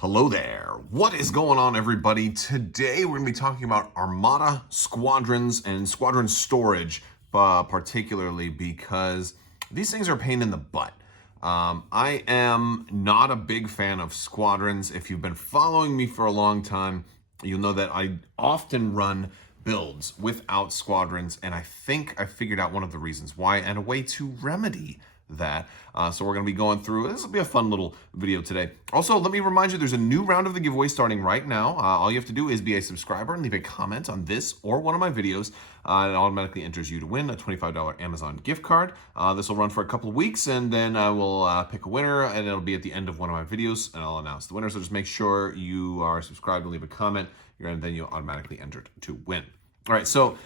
Hello there. What is going on, everybody? Today we're going to be talking about Armada, Squadrons, and Squadron storage, particularly because these things are a pain in the butt. I am not a big fan of Squadrons. If you've been following me for a long time, you'll know that I often run builds without Squadrons, and I think I figured out one of the reasons why and a way to remedy that. So we're going to be going through. This will be a fun little video today. Also, let me remind you, there's a new round of the giveaway starting right now. All you have to do is be a subscriber and leave a comment on this or one of my videos. It automatically enters you to win a $25 Amazon gift card. This will run for a couple of weeks, and then I will pick a winner, and it'll be at the end of one of my videos, and I'll announce the winner. So just make sure you are subscribed and leave a comment, and then you'll automatically enter to win. All right, so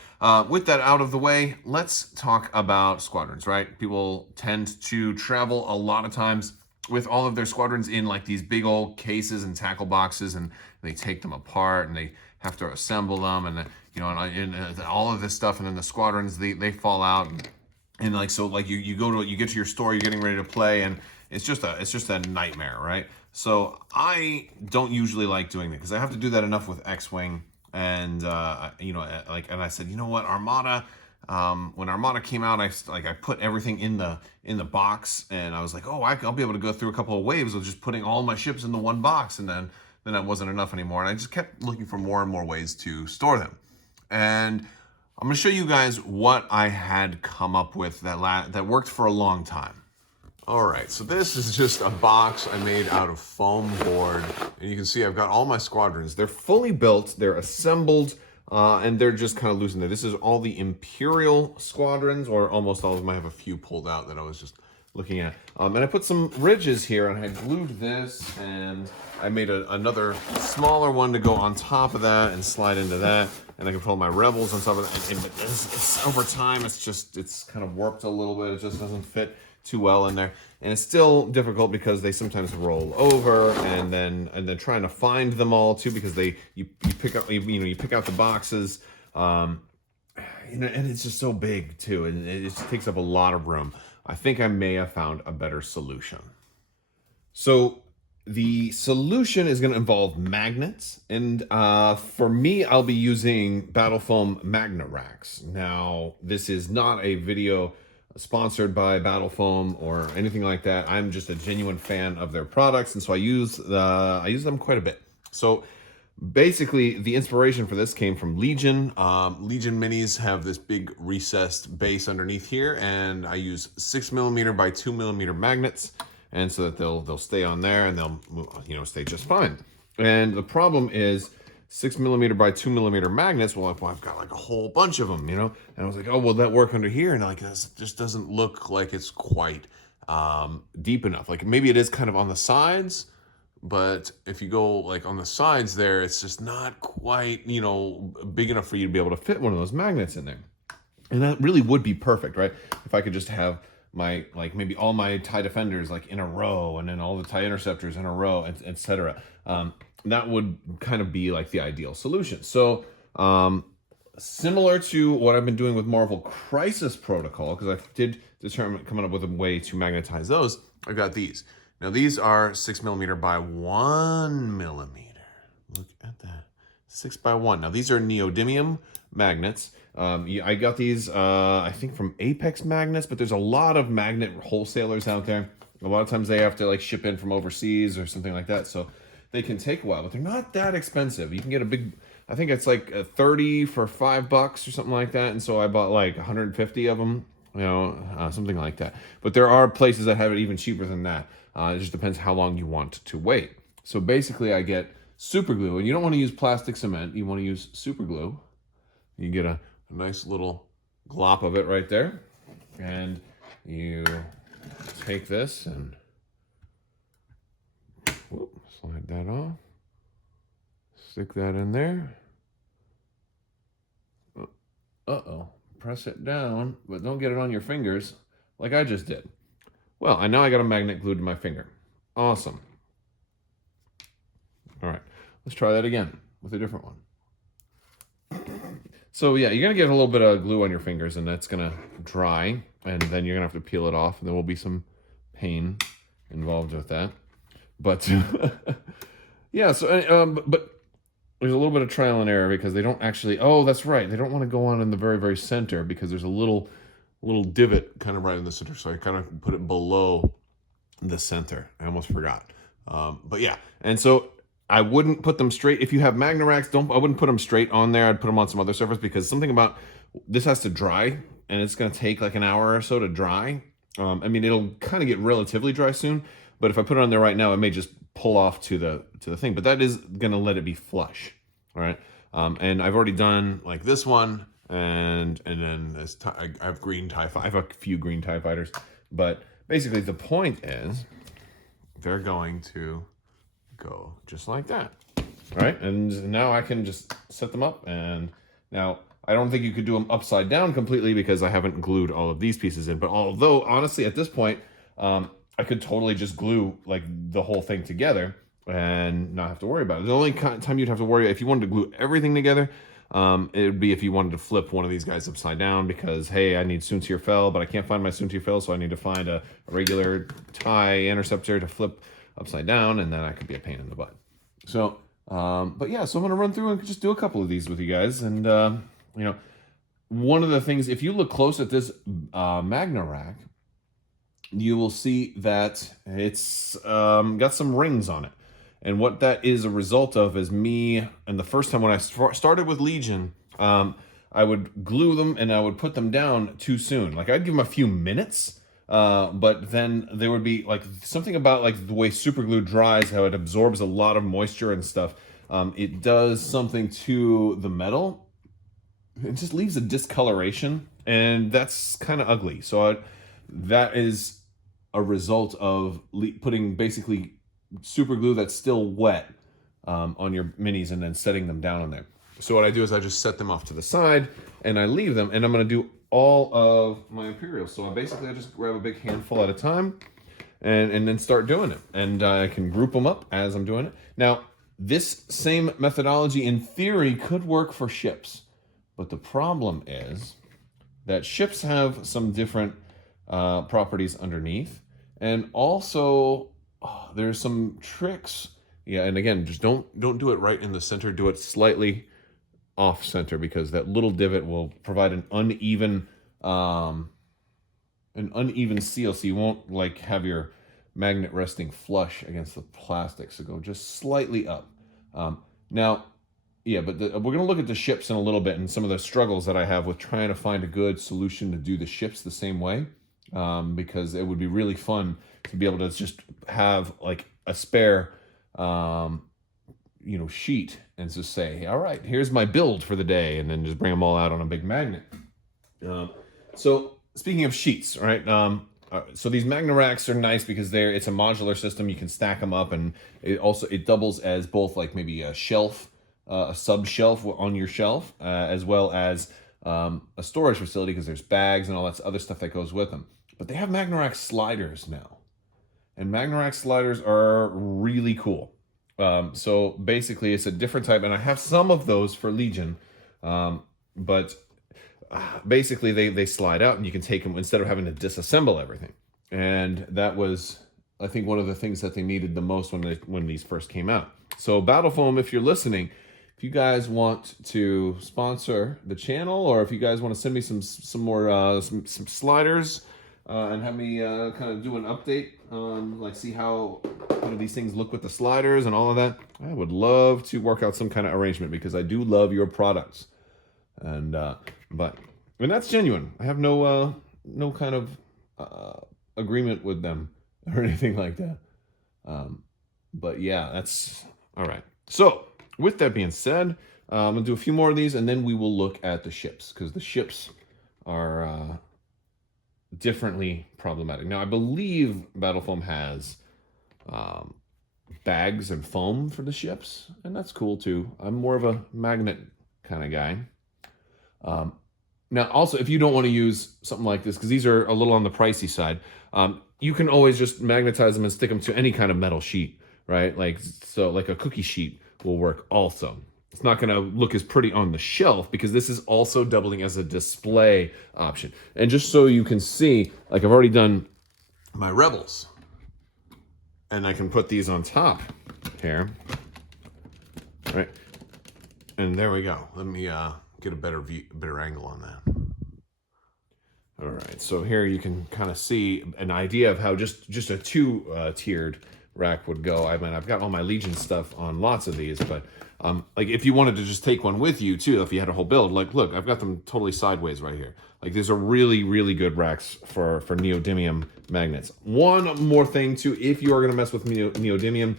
with that out of the way, let's talk about Squadrons, right? People tend to travel a lot of times with all of their Squadrons in like these big old cases and tackle boxes, and they take them apart and they have to assemble them, and and all of this stuff, and then the Squadrons they fall out, and like so like you get to your store, you're getting ready to play, and it's just a nightmare, right? So I don't usually like doing that because I have to do that enough with X-Wing. And and I said, you know what, Armada. When Armada came out, I put everything in the box, and I was like, oh, I'll be able to go through a couple of waves of just putting all my ships in the one box, and then that wasn't enough anymore, and I just kept looking for more and more ways to store them. And I'm going to show you guys what I had come up with that worked for a long time. All right, so this is just a box I made out of foam board, and you can see I've got all my Squadrons. They're fully built, they're assembled, and they're just kind of loose in there. This is all the Imperial Squadrons, or almost all of them. I have a few pulled out that I was just looking at. And I put some ridges here, and I glued this, and I made another smaller one to go on top of that and slide into that, and I can put all my Rebels on top of that. And it's over time, it's kind of warped a little bit. It just doesn't fit too well in there, and it's still difficult because they sometimes roll over, and then trying to find them all too, because you pick out the boxes, and it's just so big too, and it just takes up a lot of room. I think I may have found a better solution. So the solution is going to involve magnets, and for me, I'll be using Battle Foam magnet racks. Now, this is not a video sponsored by Battle Foam or anything like that. I'm just a genuine fan of their products, and so I use them quite a bit. So basically, the inspiration for this came from Legion. Legion minis have this big recessed base underneath here, and I use 6mm by 2mm magnets, and so that they'll stay on there, and they'll stay just fine. And the problem is 6mm by 2mm magnets. Well, I've got like a whole bunch of them, and I was like, oh, will that work under here? And like, this just doesn't look like it's quite deep enough. Like maybe it is kind of on the sides, but if you go like on the sides there, it's just not quite, big enough for you to be able to fit one of those magnets in there. And that really would be perfect, right? If I could just have my, like maybe all my TIE Defenders like in a row, and then all the TIE Interceptors in a row, etc. That would kind of be like the ideal solution. So similar to what I've been doing with Marvel Crisis Protocol, because I did determine coming up with a way to magnetize those, I've got these. Now these are 6mm by 1mm. Look at that, 6 by 1. Now these are neodymium magnets. I got these, I think from Apex Magnets, but there's a lot of magnet wholesalers out there. A lot of times they have to like ship in from overseas or something like that, so they can take a while, but they're not that expensive. You can get a big, I think it's like 30 for $5 or something like that. And so I bought like 150 of them, something like that. But there are places that have it even cheaper than that. It just depends how long you want to wait. So basically I get super glue, and you don't want to use plastic cement. You want to use super glue. You get a nice little glop of it right there. And you take this and slide that off, stick that in there. Uh-oh, press it down, but don't get it on your fingers like I just did. Well, I know I got a magnet glued to my finger. Awesome. All right, let's try that again with a different one. So yeah, you're gonna get a little bit of glue on your fingers, and that's gonna dry, and then you're gonna have to peel it off, and there will be some pain involved with that. But yeah, so but there's a little bit of trial and error because they don't actually. Oh, that's right. They don't want to go on in the very, very center because there's a little divot kind of right in the center. So I kind of put it below the center. I almost forgot. But yeah, and so I wouldn't put them straight. If you have Magnaracks, I wouldn't put them straight on there. I'd put them on some other surface because something about this has to dry, and it's going to take like an hour or so to dry. I mean, it'll kind of get relatively dry soon, but if I put it on there right now, it may just pull off to the thing. But that is going to let it be flush, all right? And I've already done like this one, and then I have green TIE. I have a few green TIE fighters, but basically the point is they're going to go just like that, right? And now I can just set them up, and now I don't think you could do them upside down completely because I haven't glued all of these pieces in. But although, honestly, at this point, I could totally just glue like the whole thing together and not have to worry about it. The only time you'd have to worry if you wanted to glue everything together, it would be if you wanted to flip one of these guys upside down because, hey, I need Soontir Fel, but I can't find my Soontir Fel, so I need to find a regular TIE interceptor to flip upside down, and then that could be a pain in the butt. So, but yeah, so I'm going to run through and just do a couple of these with you guys, and you know, one of the things, if you look close at this Magnarack, you will see that it's got some rings on it. And what that is a result of is me, and the first time when I started with Legion, I would glue them and I would put them down too soon. Like I'd give them a few minutes, but then there would be like something about like the way super glue dries, how it absorbs a lot of moisture and stuff. It does something to the metal. It just leaves a discoloration, and that's kind of ugly. So that is a result of putting basically super glue that's still wet on your minis and then setting them down on there. So what I do is I just set them off to the side and I leave them, and I'm going to do all of my Imperials. So I just grab a big handful at a time and then start doing it. And I can group them up as I'm doing it. Now, this same methodology in theory could work for ships. But the problem is that ships have some different properties underneath. And also, there's some tricks. Yeah, and again, just don't do it right in the center. Do it slightly off center because that little divot will provide an uneven seal, so you won't like have your magnet resting flush against the plastic. So go just slightly up. Now, yeah, but we're going to look at the ships in a little bit and some of the struggles that I have with trying to find a good solution to do the ships the same way, because it would be really fun to be able to just have like a spare, sheet and just say, all right, here's my build for the day, and then just bring them all out on a big magnet. So speaking of sheets, right? So these Magnaracks are nice because it's a modular system. You can stack them up, and it doubles as both like maybe a shelf, a sub shelf on your shelf, as well as a storage facility because there's bags and all that other stuff that goes with them. But they have Magnarack sliders now, and Magnarack sliders are really cool. So basically, it's a different type, and I have some of those for Legion, but basically they slide out, and you can take them instead of having to disassemble everything. And that was, I think, one of the things that they needed the most when these first came out. So Battle Foam, if you're listening, if you guys want to sponsor the channel, or if you guys want to send me some more some sliders, and have me kind of do an update on like see how these things look with the sliders and all of that, I would love to work out some kind of arrangement because I do love your products. And that's genuine. I have no kind of agreement with them or anything like that. But yeah, that's all right. So with that being said, I'm gonna do a few more of these, and then we will look at the ships because the ships are differently problematic. Now, I believe Battle Foam has bags and foam for the ships, and that's cool too. I'm more of a magnet kind of guy. Now, also, if you don't want to use something like this, because these are a little on the pricey side, you can always just magnetize them and stick them to any kind of metal sheet, right? Like a cookie sheet will work also. It's not going to look as pretty on the shelf because this is also doubling as a display option. And just so you can see, like I've already done my Rebels, and I can put these on top here. right? And there we go. Let me get a better view, better angle on that. All right, so here you can kind of see an idea of how just a two-tiered rack would go. I mean, I've got all my Legion stuff on lots of these, but like if you wanted to just take one with you too, if you had a whole build, like look, I've got them totally sideways right here. Like these are really good racks for neodymium magnets. One more thing too, if you are going to mess with neodymium,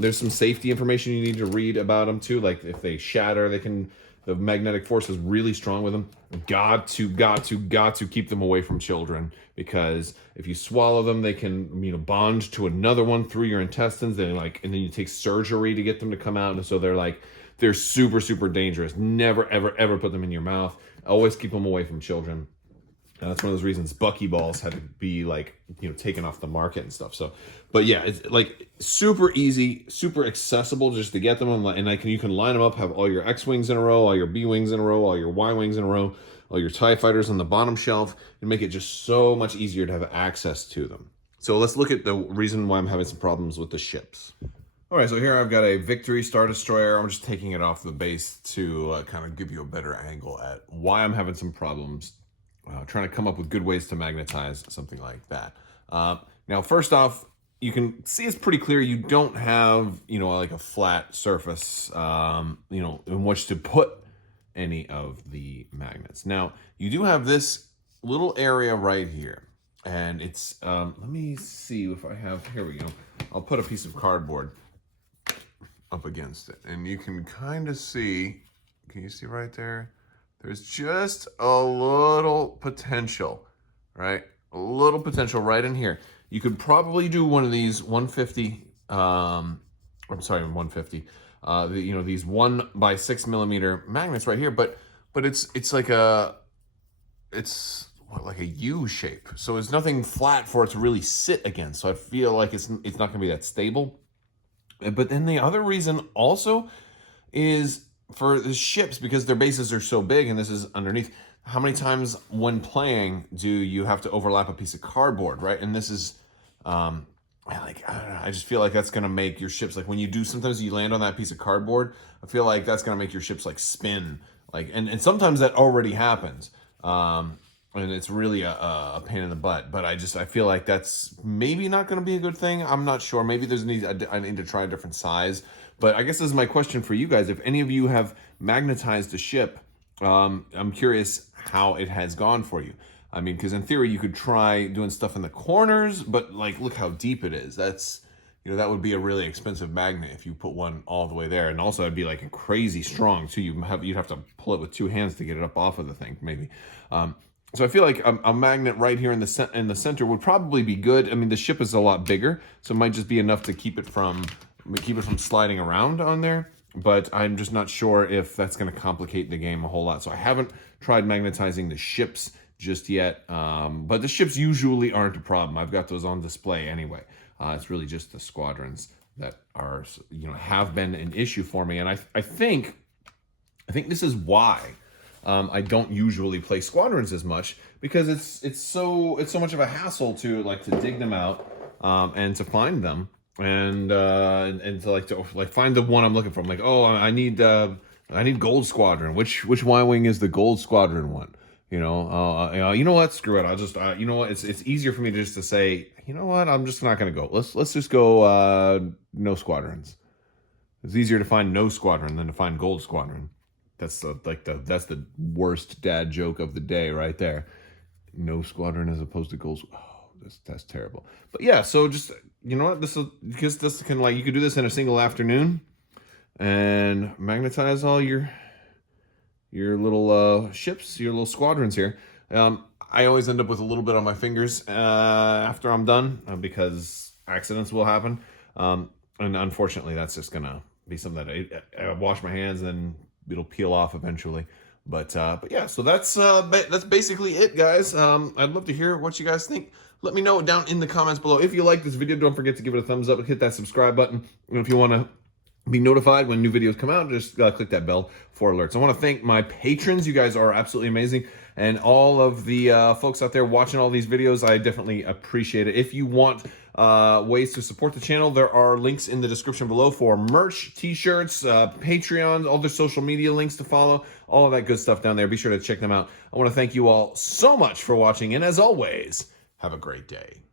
there's some safety information you need to read about them too. Like if they shatter, the magnetic force is really strong with them. Got to keep them away from children, because if you swallow them, they can, you know, bond to another one through your intestines. And then you take surgery to get them to come out. And so they're super dangerous. Never ever put them in your mouth. Always keep them away from children. That's one of those reasons buckyballs had to be, like, you know, taken off the market and stuff. So, but yeah, it's like super easy, super accessible just to get them. And you can line them up, have all your X-Wings in a row, all your B-Wings in a row, all your Y-Wings in a row, all your TIE Fighters on the bottom shelf, and make it just so much easier to have access to them. So let's look at the reason why I'm having some problems with the ships. All right, so here I've got a Victory Star Destroyer. I'm just taking it off the base to kind of give you a better angle at why I'm having some problems. Trying to come up with good ways to magnetize something like that. Now, first off, you can see it's pretty clear you don't have, you know, like a flat surface, you know, in which to put any of the magnets. Now, you do have this little area right here, and it's, let me see if I have, here we go. I'll put a piece of cardboard up against it, and you can kind of see, can you see right there? There's just a little potential, right? A little potential right in here. You could probably do one of these 150, I'm sorry, 150, you know, these 1x6mm magnets right here, but it's like like a U shape. So there's nothing flat for it to really sit against. So I feel like it's not gonna be that stable. But then the other reason also is for the ships, because their bases are so big and this is underneath, how many times when playing do you have to overlap a piece of cardboard, right? And this is, I don't know, I just feel like that's gonna make your ships, like when you do, sometimes you land on that piece of cardboard, I feel like that's gonna make your ships like spin, like, and sometimes that already happens. And it's really a pain in the butt, but I feel like that's maybe not going to be a good thing. I'm not sure. Maybe I need to try a different size. But I guess this is my question for you guys. If any of you have magnetized a ship, I'm curious how it has gone for you. I mean, because in theory, you could try doing stuff in the corners, but like, look how deep it is. That's, you know, that would be a really expensive magnet if you put one all the way there. And also it'd be like crazy strong too. You'd have to pull it with two hands to get it up off of the thing, maybe. So I feel like a magnet right here in the center would probably be good. I mean, the ship is a lot bigger, so it might just be enough to keep it from sliding around on there. But I'm just not sure if that's going to complicate the game a whole lot. So I haven't tried magnetizing the ships just yet. But the ships usually aren't a problem. I've got those on display anyway. It's really just the squadrons that are, you know, have been an issue for me. And I think this is why I don't usually play Squadrons as much, because it's so much of a hassle to dig them out and to find them and to find the one I'm looking for. I'm like, oh, I need Gold Squadron. Which Y-wing is the Gold Squadron one? You know what? Screw it. I'll just you know what? It's easier for me just to say, you know what? I'm just not gonna go. Let's just go no Squadrons. It's easier to find no Squadron than to find Gold Squadron. That's that's the worst dad joke of the day right there. No Squadron as opposed to Gold. Oh, that's terrible. But yeah, so just, you know what, this can, like, you could do this in a single afternoon and magnetize all your little ships, your little squadrons here. I always end up with a little bit on my fingers after I'm done because accidents will happen. And unfortunately, that's just gonna be something that I wash my hands and it'll peel off eventually. But yeah, so that's basically it, guys. I'd love to hear what you guys think. Let me know down in the comments below. If you like this video, don't forget to give it a thumbs up and hit that subscribe button. And if you want to be notified when new videos come out. Just click that bell for alerts. I want to thank my patrons. You guys are absolutely amazing. And all of the folks out there watching all these videos, I definitely appreciate it. If you want ways to support the channel, there are links in the description below for merch, t-shirts, Patreon, all the social media links to follow, all of that good stuff down there. Be sure to check them out. I want to thank you all so much for watching. And as always, have a great day.